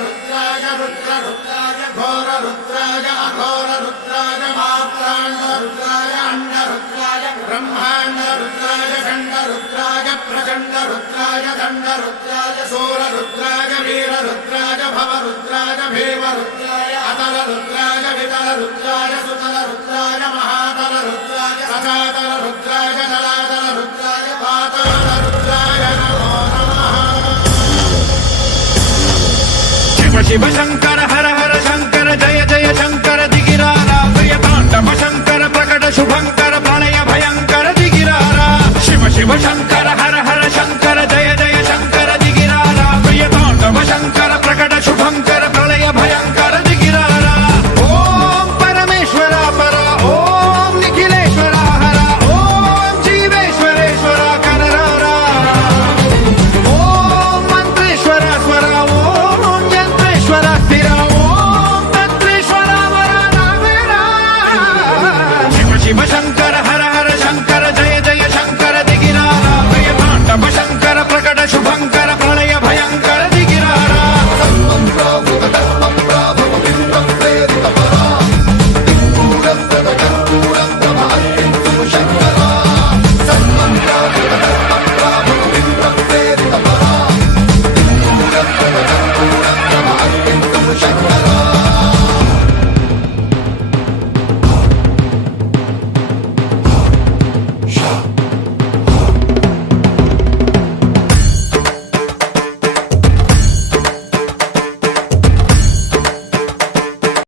रुद्राय रुद्ररुद्राय घोररुद्राय अघोररुद्राय मात्राण्डरुद्राय अण्डरुद्राय ब्रह्माण्डरुद्राय खण्डरुद्राय प्रचण्डरुद्राय दण्डरुद्राय सूररुद्राय वीररुद्राय भवरुद्राय भीमरुद्राय अतलरुद्राय वितलरुद्राय सुतलरुद्राय महातलरुद्राय सजातलरुद्राय जलातलरुद्राय पातालरुद्राय नमो नमः। शिव शंकर हर हर शंकर जय जय शंकर दिगिरारा प्रियतांडव शंकर प्रकट शुभंकर प्रलय भयंकर दिगिरारा शिव शिव शंकर हर हर शंकर जय जय शंकर दिगिरारा प्रियतांडव शंकर प्रकट शुभंकर प्रलय भयंकर दिगिरारा ओम परमेश्वर पर ओम निखिलेश्वर हर ओम जीवेश्वरेश्वर कररारा ओम मंत्रेश्वर स्वर ओम यंत्रेश्वर स्थिर ओम तंत्रेश्वर वरदावेरा शिव शिव शंकर हर हर शंकर जय जय शंकर दिगिरारा प्रियतांडव शंकर प्रकट शुभंकर प्रलय भयंकर दिगिरारा Shut